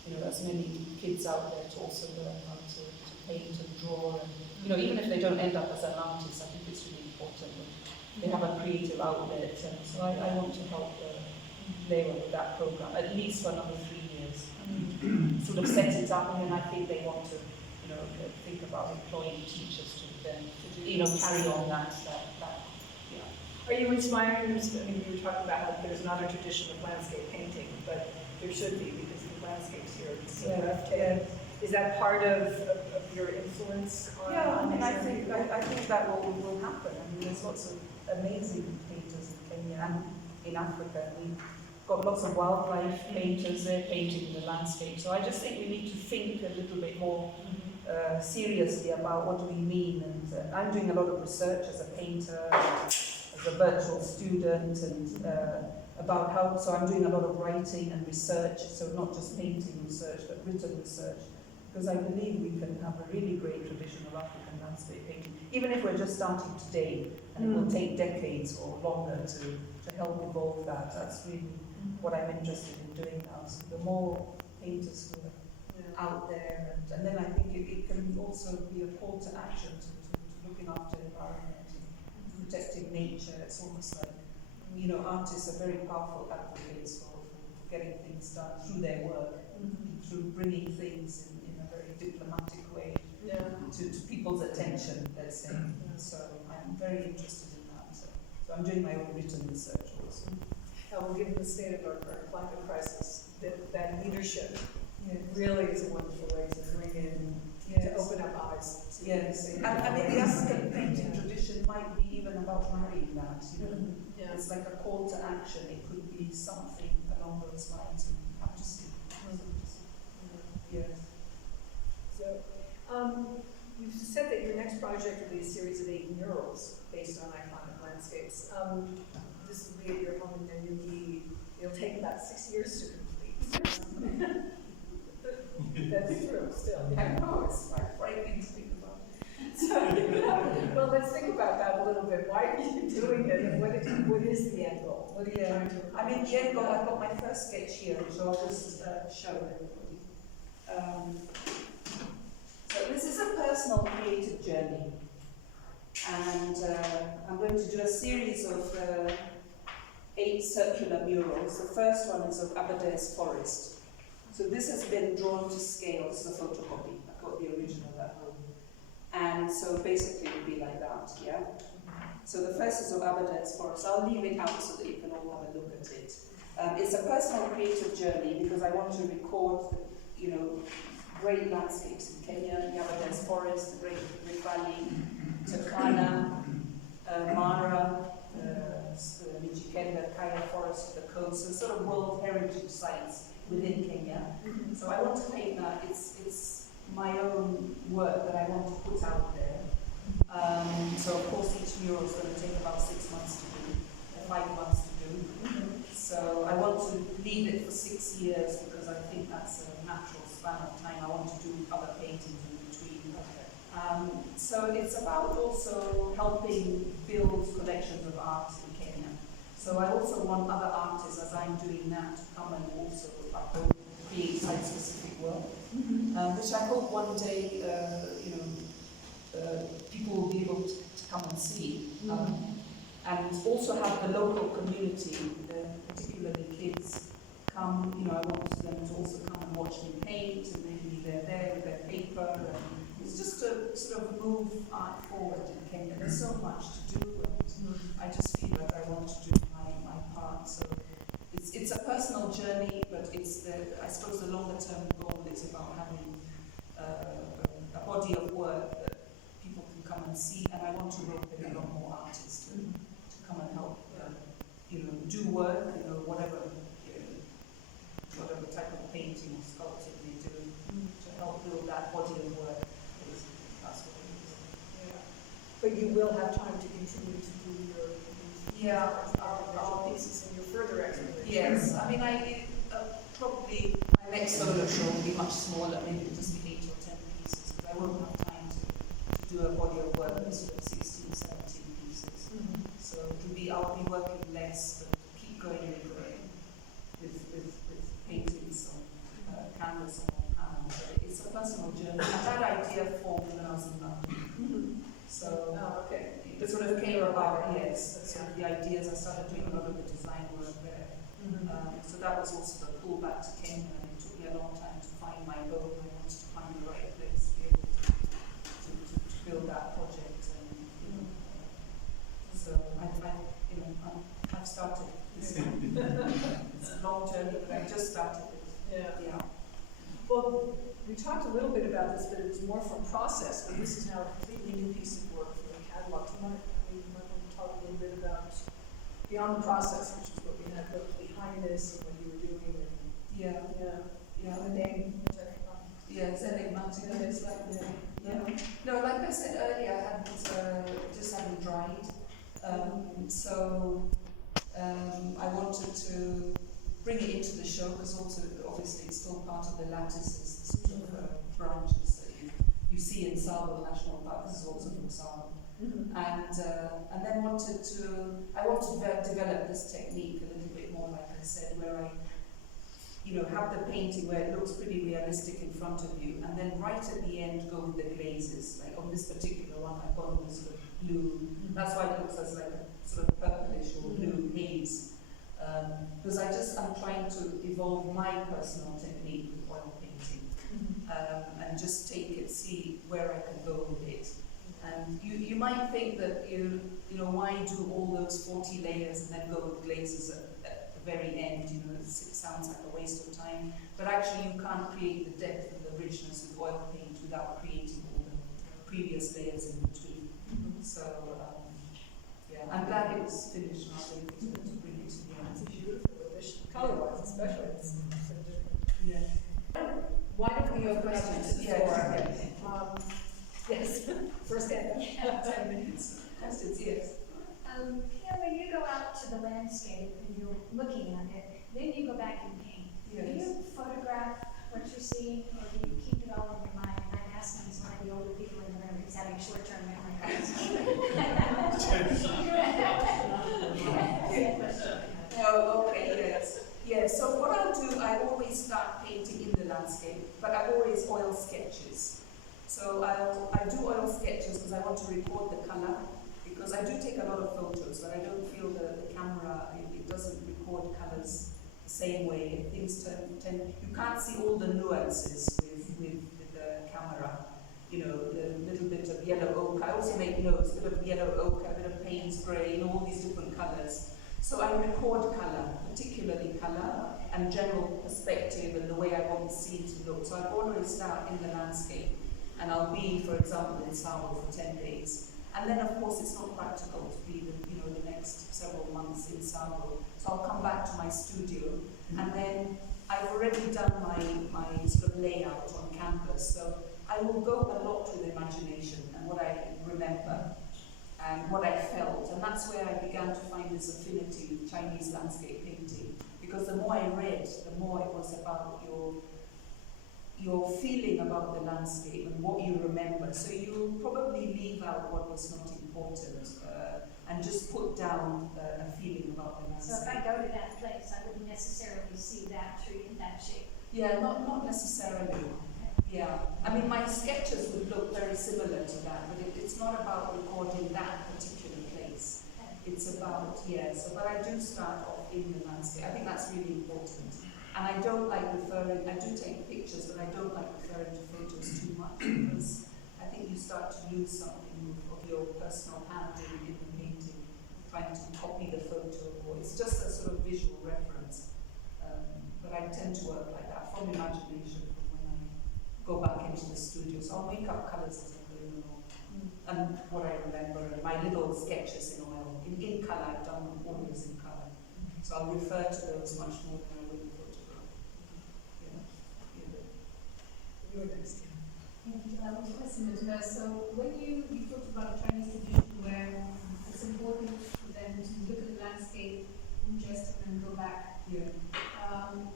you know, as many kids out there to also learn how to paint and draw, and you know, even if they don't end up as an artist, I think it's really important that they have a creative outlet. And so I want to help Lewa with that program at least for another 3 years. Sort of set it up, and then I think they want to, you know, think about employing teachers to then, you know, carry on that. Are you inspiring them? I mean, you were talking about how there's not a tradition of landscape painting, but there should be, because the landscapes here are so breathtaking. Is that part of your influence? Yeah, I mean, I think that will happen. I mean, there's lots of amazing painters in Kenya and in Africa. We've got lots of wildlife painters there painting the landscape. So I just think we need to think a little bit more seriously about what do we mean. And I'm doing a lot of research as a painter, as a virtual student, and about how. So I'm doing a lot of writing and research. So not just painting research, but written research, because I believe we can have a really great tradition of African landscape painting, even if we're just starting today, and it will take decades or longer to help evolve that. That's really what I'm interested in doing now. So the more painters who are out there, and then I think it can also be a call to action to looking after the environment and protecting nature. It's almost like, you know, artists are very powerful advocates for getting things done through their work, through bringing things in a very diplomatic way to people's attention, let's say. So I'm very interested in that. So I'm doing my own written research also. Well, given the state of our current climate crisis, that leadership really is a wonderful way to bring in to open up eyes. Yes, and I mean the African painting tradition might be even about marrying that, you know. Yeah. It's like a call to action. It could be something along those lines. You have to see. Yes. So, you've said that your next project will be a series of 8 murals based on iconic landscapes. This will be at your home, and then it'll take about 6 years to complete. That's true, still. I know, it's like frightening to think about. So, well, let's think about that a little bit. Why are you doing it, and what is the end goal? What are you trying to accomplish? I mean, the end goal, I've got my first sketch here, which I'll just show everybody. So this is a personal creative journey, and I'm going to do a series of 8 circular murals. The first one is of Aberdare's Forest. So this has been drawn to scale. It's a photocopy. I've got the original at home. And so basically it would be like that, yeah? So the first is of Aberdare's Forest. I'll leave it out so that you can all have a look at it. It's a personal creative journey because I want to record, you know, great landscapes in Kenya, the Aberdare's Forest, the Great Rift Valley, Turkana, Mara, Mijikenda, Kaya Forest, the coast, so sort of world heritage sites within Kenya. So I want to paint that. It's my own work that I want to put out there. So of course each mural is going to take about 6 months to do, 5 months to do. So I want to leave it for 6 years because I think that's a natural span of time. I want to do other paintings in between. So it's about also helping build collections of art in Kenya. So I also want other artists, as I'm doing that, to come and also create site-specific work, which I hope one day, people will be able to come and see, and also have the local community, particularly kids, come. You know, I want them to also come and watch me paint, and maybe they're there with their paper. And it's just to sort of move art forward in Kenya. There's so much to do, and I just feel like I want to do my part. So it's a personal journey, but I suppose the longer term goal is about having a body of work that people can come and see, and I want to work with a lot more artists to come and help, do work, whatever type of painting or sculpting they do, to help build that body of work. That's what it is. Yeah. But you will have time to continue to do your our pieces and your further exploration. Yes, I mean, probably my next solo show will be much smaller, maybe it'll just be 8 or 10 pieces, because I won't have time to do a body of work that's sort of 16, 17 pieces. So I'll be working less, but keep going and going with paintings on canvas and on panel. But it's a personal journey. That idea formed when I was in London. So it sort of came about, yes, sort of the ideas. I started doing a lot of the design work there. So that was also the pull back to Kenya, and it took me a long time to find my home. I wanted to find the right place to be able to build that project. And, so I've started this one. It's a long journey, but I just started it. Yeah. Well, we talked a little bit about this, but it was more from process, but this is now a completely new piece of work for the catalog. Do you might want to talk a little bit about beyond the process, which is what we had behind this and what you were doing. And the name. Yes, Enigmatic. It's like No, like I said earlier, I had just hadn't dried. I wanted to bring it into the show because also obviously it's still part of the Lattices, the sort of branches that you see in Tsavo National Park. This is also from Tsavo. And then I wanted to develop this technique a little bit more, like I said, where I have the painting where it looks pretty realistic in front of you, and then right at the end go with the glazes. Like on this particular one, I've gone with sort of blue. That's why it looks as like a sort of purplish or blue haze. Because I'm trying to evolve my personal technique with oil painting, and just see where I can go with it. And you might think that why do all those 40 layers and then go with glazes at the very end? It sounds like a waste of time. But actually, you can't create the depth and the richness with oil paint without creating previous layers in between. So, yeah, I'm glad it was finished now. I think to bring it to the end. It's a beautiful edition, color-wise especially. It's so different. Yeah. Why don't we open up to the Yeah, floor? yeah. Yes, first and 10 minutes. Questions, yes. Pam, when you go out to the landscape and you're looking at it, then you go back and paint. Yes. Do you photograph what you're seeing, or do you keep it all in your mind? And I'm asking as one of the older people in the room who's having short-term memory loss. Oh, okay, yes. Yes, so what I'll do, I always start painting in the landscape, but I always oil sketches. So I do oil sketches because I want to record the color, because I do take a lot of photos, but I don't feel the camera, it doesn't record colors the same way. Things tend, you can't see all the nuances with the camera. You know, the little bit of yellow ochre. I also make notes, a bit of yellow ochre, a bit of Payne's grey, and all these different colors. So I record color, particularly color, and general perspective and the way I want the scene to look. So I always start in the landscape, and I'll be, for example, in Savo for 10 days. And then, of course, it's not practical to be the next several months in Savo. So I'll come back to my studio, and then I've already done my sort of layout on canvas. So I will go a lot with imagination and what I remember and what I felt. And that's where I began to find this affinity with Chinese landscape painting. Because the more I read, the more it was about your feeling about the landscape and what you remember. So you'll probably leave out what was not important and just put down a feeling about the landscape. So if I go to that place, I wouldn't necessarily see that tree in that shape. Yeah, not necessarily. Yeah, I mean, my sketches would look very similar to that, but it's not about recording that particular place. It's about, but I do start off in the landscape. I think that's really important. And I don't like I do take pictures, but I don't like referring to photos too much, because I think you start to lose something of your personal hand in the painting, trying to copy the photo, or it's just a sort of visual reference. But I tend to work like that, from imagination, from when I go back into the studio. So I'll make up colours as I go along, and what I remember, and my little sketches in oil. In colour, I've done them always in colour. So I'll refer to those much more than I would in photograph. You're next. I was listening to her. So when you talked about a Chinese tradition where it's important for them to look at the landscape, ingest it, and go back. Yeah.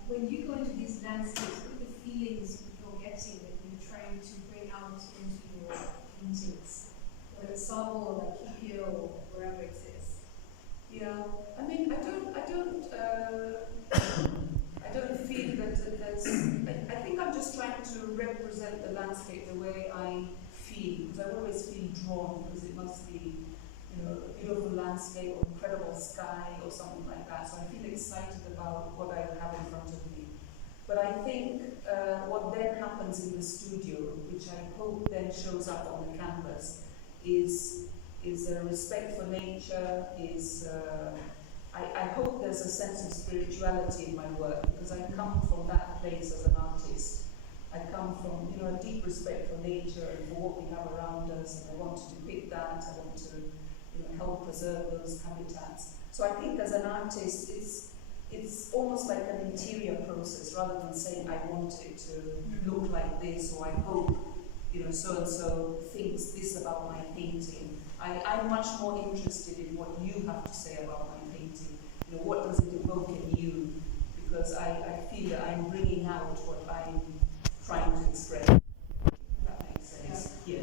When you go into these landscapes, what are the feelings you're getting that you're trying to bring out into your paintings? Whether it's Savo or like Kikyo or wherever it is. Yeah. I mean, I don't feel that there's. I think I'm just trying to represent the landscape the way I feel, because I always feel drawn, because it must be, a beautiful landscape or incredible sky or something like that. So I feel excited about what I have in front of me. But I think what then happens in the studio, which I hope then shows up on the canvas, is a respect for nature, I hope there's a sense of spirituality in my work, because I come from that place as an artist. I come from a deep respect for nature and for what we have around us, and I want to depict that. I want to help preserve those habitats. So I think as an artist, it's almost like an interior process, rather than saying I want it to look like this, or I hope so and so thinks this about my painting. I'm much more interested in what you have to say about my painting. What does it evoke in you? Because I feel that I'm bringing out what I'm trying to express. If that makes sense. Yeah.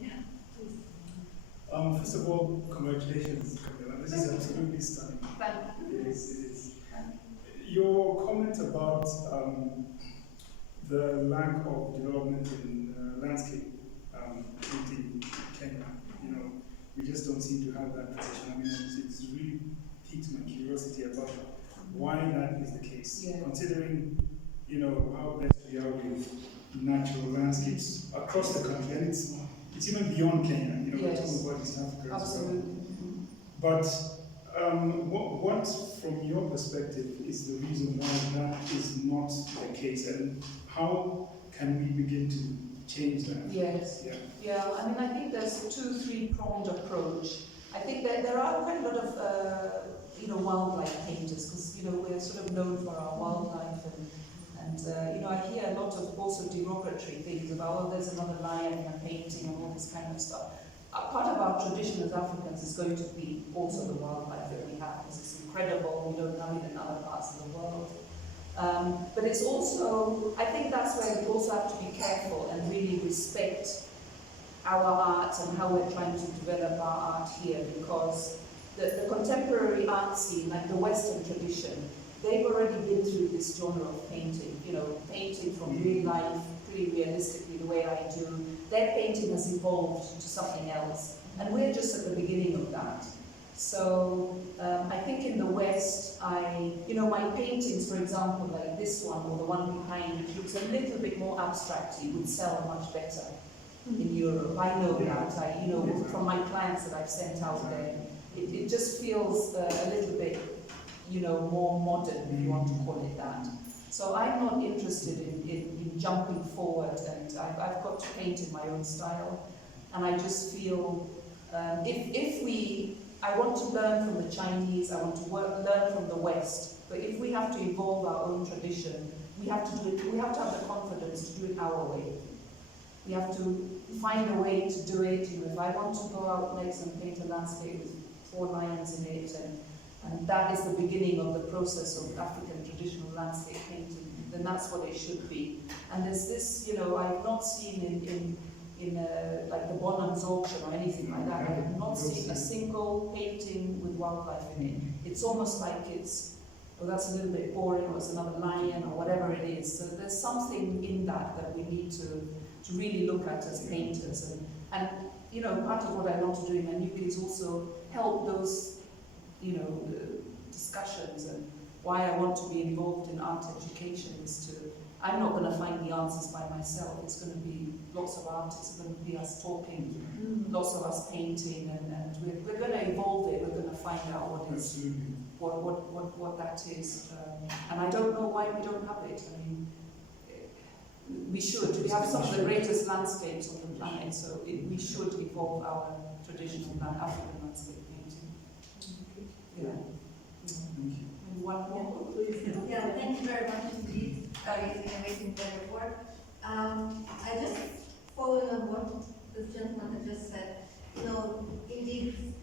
Yes. First of all, congratulations, Camilla. This is absolutely stunning. Thank you. It is. Your comment about the lack of development in landscape painting in Kenya, we just don't seem to have that tradition. I mean, it's really piqued my curiosity about why that is the case. Yeah. Considering, how blessed we are with natural landscapes across the country, and it's even beyond Kenya. We're talking about East Africa as well. Absolutely. But what, from your perspective, is the reason why that is not the case, and how can we begin to change that? Yes. Yeah. Yeah, I mean, I think there's a 2-3-pronged approach. I think that there are quite a lot of, wildlife painters, because, we're sort of known for our wildlife, and I hear a lot of also derogatory things about, oh, there's another lion in a painting and all this kind of stuff. Part of our tradition as Africans is going to be also the wildlife that we have, because it's incredible, we don't have it in other parts of the world. But it's also, I think that's where we also have to be careful and really respect our art and how we're trying to develop our art here, because the contemporary art scene, like the Western tradition, they've already been through this genre of painting, painting from real life, pretty realistically the way I do. Their painting has evolved to something else, and we're just at the beginning of that. So I think in the West, my paintings, for example, like this one or the one behind, which looks a little bit more abstracty, would sell much better in Europe. I know that. From my clients that I've sent out there, it just feels a little bit, more modern, if you want to call it that. So I'm not interested in jumping forward, and I've got to paint in my own style, and I just feel I want to learn from the Chinese, I want to learn from the West, but if we have to evolve our own tradition, we have to do it. We have to have the confidence to do it our way. We have to find a way to do it. If I want to go out next and paint a landscape with 4 lions in it, and that is the beginning of the process of African traditional landscape painting, then that's what it should be. And there's this, I've not seen in like the Bonham's auction or anything like that, I have not seen a single painting with wildlife in it. It's almost like that's a little bit boring, or it's another lion, or whatever it is. So there's something in that we need to really look at as painters. And part of what I want to do in Manuka is also help those, discussions, and why I want to be involved in art education is I'm not going to find the answers by myself. It's going to be lots of artists, it's going to be us talking, lots of us painting, and we're going to evolve it. We're going to find out what that is. And I don't know why we don't have it. I mean, we should. We have some of the greatest landscapes on the planet, so we should evolve our traditional African landscape painting. Yeah. And one more, please. Yeah, thank you very much indeed. Amazing report. I just following on what this gentleman had just said. Indeed,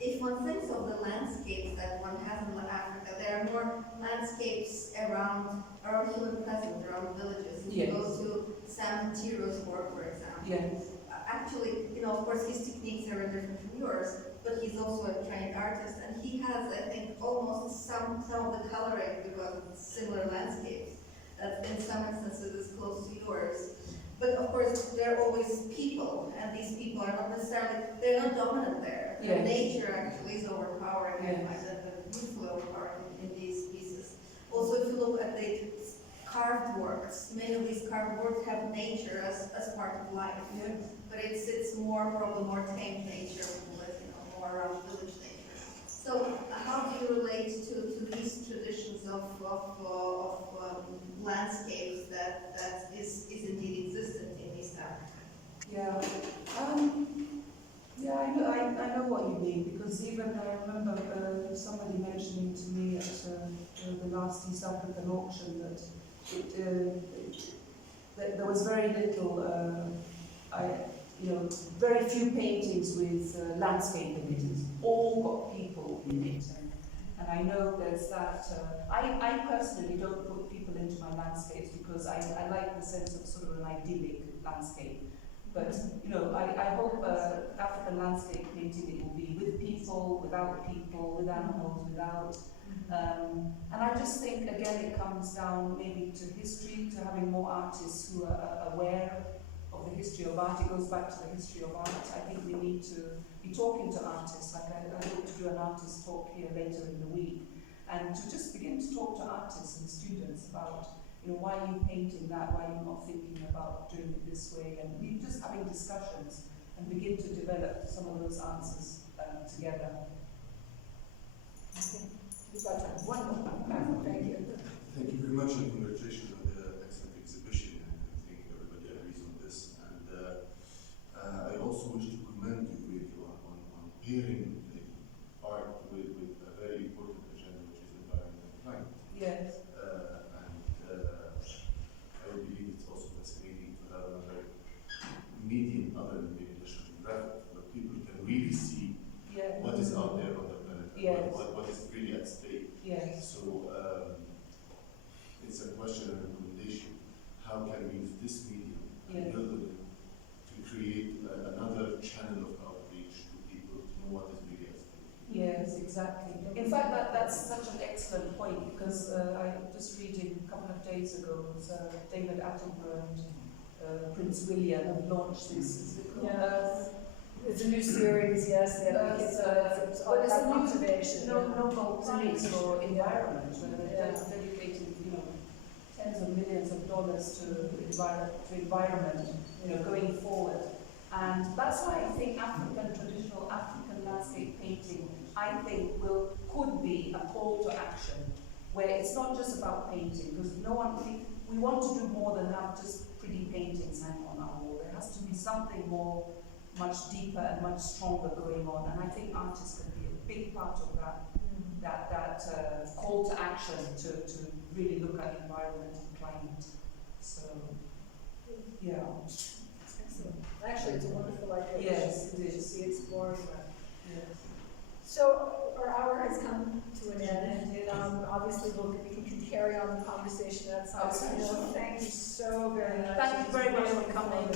if one thinks of the landscapes that one has in Africa, there are more landscapes around human presence, around villages. If you go to Sam Tiro's work, for example. Yes. Actually, of course, his techniques are different from yours, but he's also a trained artist, and he has, I think, almost some of the coloring, because it's similar landscapes, that in some instances is close to yours. But of course, there are always people, and these people are not necessarily, they're not dominant there. Yes. Nature actually is overpowering, and I find that beautifully overpowering in these pieces. Also, if you look at the carved works, many of these carved works have nature as part of life. Yes. But it's probably more tame nature, more around village nature. So how do you relate to these traditions of landscapes that is indeed existent in East Africa? Yeah. I know what you mean, because even I remember somebody mentioning to me at the last East African auction that that there was very little, very few paintings with landscape in it. It's all got people in it. And I know there's that, I personally don't put people into my landscapes because I like the sense of sort of an idyllic landscape. But, I hope African landscape painting, it will be with people, without people, with animals, without. And I just think, again, it comes down maybe to history, to having more artists who are aware of the history of art. It goes back to the history of art. I think we need to be talking to artists. Like I hope to do an artist talk here later in the week, and to just begin to talk to artists and students about, why are you painting that? Why are you not thinking about doing it this way? And we just having discussions and begin to develop some of those answers together. Okay. We've got time. One more. Thank you. Thank you very much, and congratulations on the excellent exhibition. I think such an excellent point because I was just reading a couple of days ago, David Attenborough and Prince William have launched this. Is it called? Yeah. It's a new series, yes, it's all but it's about a new conservation. Nobel Prize for environment, where they're Yeah. dedicating, tens of millions of dollars to environment, going forward. And that's why I think traditional African landscape painting, could be a call to action, where it's not just about painting, because we want to do more than have just pretty paintings hanging on our wall. There has to be something more, much deeper and much stronger going on, and I think artists can be a big part of that call to action to really look at environment and climate. So, yeah. Excellent. Actually, it's a wonderful idea. Yes, We it should is. be exploring that. Yes. So our hour has come to an end, and obviously we can carry on the conversation outside. Outside. Thank you so very much. Thank you very much for coming.